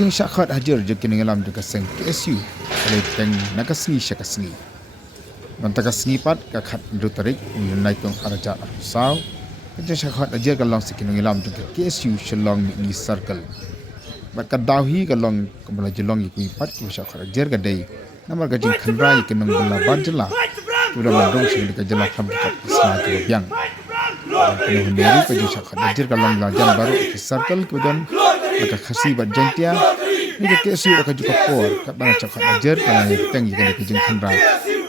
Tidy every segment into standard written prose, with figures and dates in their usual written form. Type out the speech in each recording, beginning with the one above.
jing syakhat hajar je kini ngalam de kaseng KSU ale teng nakasni syakasni mantakasni pat ka khat du tarik unai tong araja saw je syakhat hajar ka long sikini ngalam de KSU shalong ni circle bat ka dawhi ka long kamala jelong ikui pat ki syakhat hajar ka dei namar ka jing khandrai ke nong bala bajla pura mandong sing ka jela kham ka isna ke biang kini hunderi ka jing syakhat hajar ka long la jan baru ki circle kemudian maka khasi bat jantia ni ke KSU ka juga por ka bang syakhat hajar kana teng yi ka jing khandrai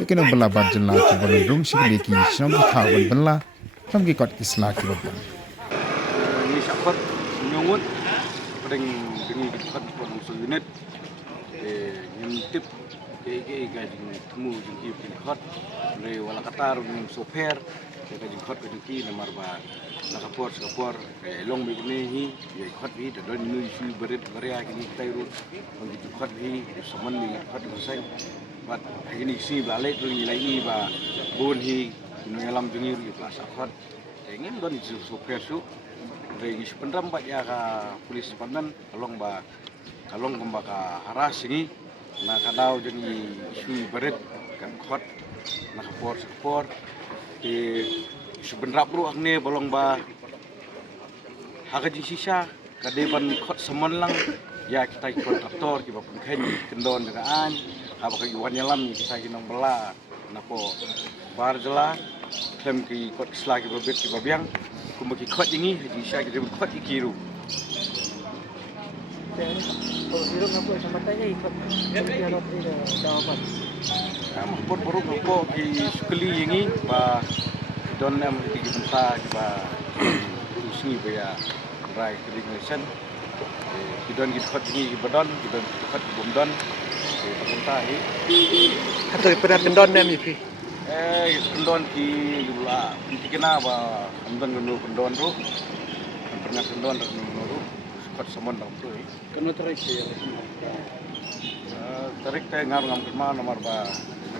ikan bala bajla ki bandung sing ki snom ka ban bala tham ki kot isla ki biang ni syakhat nyungut pedeng dengi kat produksi unit tip ke temu jengki hot le wala katar ning sofer ke hot ke jengki namar ba nakapor long begini hi ye hot hi da don nu isu berit beria kini tairu begitu hot hi saman ni hot masai bat ini si balik tu nilai ba bon hi ngalam jengir di plaza hot ingin don isu sofer su regi sependram ba ya ka polis pandan kalong kembaka haras ini na kadau jadi isu berit kan khot na kapor di sebenarnya bro agne bolong ba hagaji sisa kadeban khot semen lang ya kita kontraktor ki bapun khen kendon dengan apa ka yuan yalam kita kinong bela napo bar jela klem ki kot isla ki babet ki babiang kumbaki khot ini haji sisa ki khot ikiru Biro ngapo sa matanya ikot dialog ida dapat. Mampun buruk ngapo di sekali ini ba don am di benta ba usi ba ya rai kedignation di don git khot ini badon di don khot bumdon di benta hi Atau pada kendon nem ipi. Kendon ki lula kena ba amdan genu kendon ro pernah kendon ro khot samon dam tu Kena tarik ya. Tarik teh ngar ngam kerma nomor ba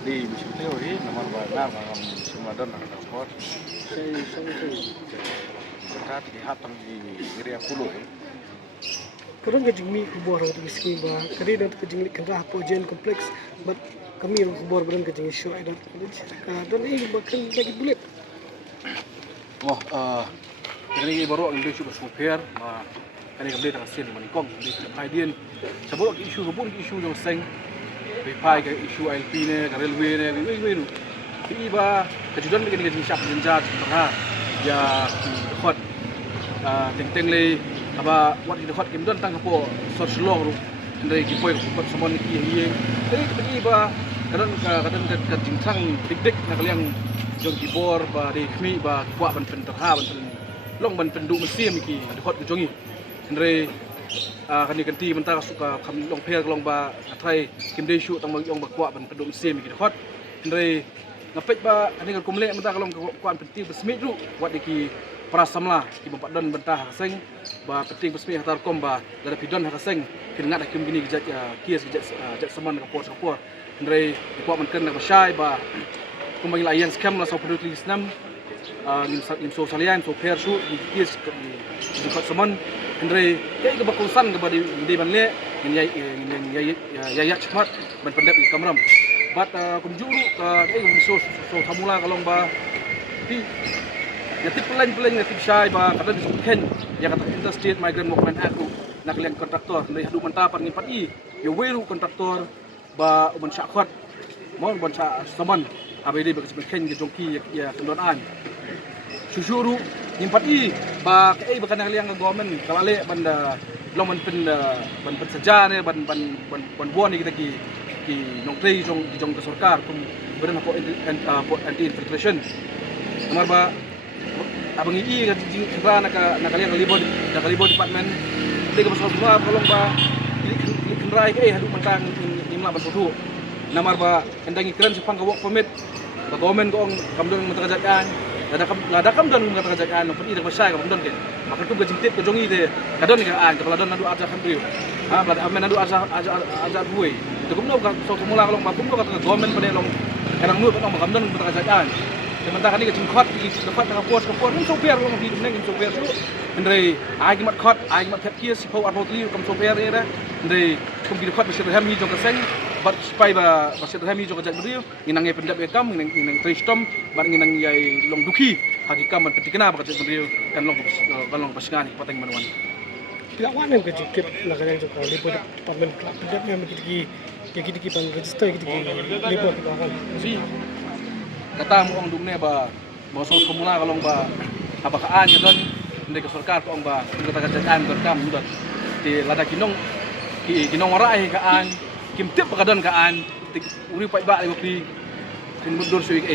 di musim teh nomor ba ngar ngam semadon ada pot Saya. dekat di hatang di area pulau Kurang kejing mi kubor untuk miskin ba. Kari dah kejing kendra po jen kompleks. But kami yang kubor berang kejing show ada. Dan ini bahkan lagi bulat. Ini baru ang isu super, kani kami tengah sen manikong di kaidin. Sebab isu kebun isu yang seng, bepai ke isu LP ne, ke railway ne, we nu. Tiba kejudan begini kejing siap jenjat tengah ya hot teng le apa wat di hot kemudian tang po social law dari kipoi hot semua ni yang jadi tiba kadang kejing sang dik nak kalian jong kibor ba di kmi ba kuat ban pen terha ban long ban pendu mesim iki hot kejongi Andre kani kanti mentara suka kami long per long ba atai kimde shu tang yong ba kwa ban pendum sim ki hot Andre ngapet ba ani kan kumle mentara long kwa penting besmi ru wat diki prasamla ki bapak don bentah seng ba penting besmi hatar kom ba dari pidon ha seng kin ngat kim gini jat kies jat saman ka por Andre kwa man kan ba syai ba kumang layan scam la so produk lisnam in so salian so per shu kies di kot saman Andre kay kebakusan kepada di banle ya cepat ban pendap di kameram bat kumjuru ka so samula kalong ba ti natip pelan natip syai ba kada disukhen ya kata kita state migrant movement aku nak liang kontraktor dari hadu mantap ni pati yo weru kontraktor ba uban syakhat mau uban saman abd bakasukhen ke jongki ya kendonan susuru nimpat ba kai ba kana liang government kalale banda long ban saja ne ban buan ni kita ki nong trei jong ke sarkar kum beran po anti infiltration amar ba abang ii ka jing ba nak liang libo department de ka semua kalong ba kenrai kai hadu mentang nimla ban foto namar ba endangi keren sepang ka work permit ba government ko kamdon mentakajan lada kam don mengatakan jagaan no pedi dak basai kam don ke maka tu gajing tip ke jongi de kadon ke an kepala don adu aja country pada amen adu aja buai tu kum no ka so mula kalong makum ko kata government pada long kadang nu kadang kam don mengatakan jagaan sementara ni gajing khot di dapat ka pos ni so biar long di neng so biar su andre ai ki mat khot ai ki mat khap kies po armotli kam so biar ni dah Dari kumpi dekat bersih ham hi jong keseng, bat supaya bersih ham hi jong kejat beriu, nginang ye pendap ye kam, nginang tristom, bat nginang ye long duki, hagi kam bat petikena bat kejat beriu, kan long pasingan pateng manuan. Tidak wanen ke jikit lah kadang juga libat departemen kelab pendap yang kita bang register kita libat kita kan. Si kata mo ang dumne ba so formula kalong ba abakaan ya don ndai ke sarkar ko ang ba kita kerjaan berkam udah di lada kinong warai kaan kim tip kadon kaan uri pai ba ko pi tin mudur suik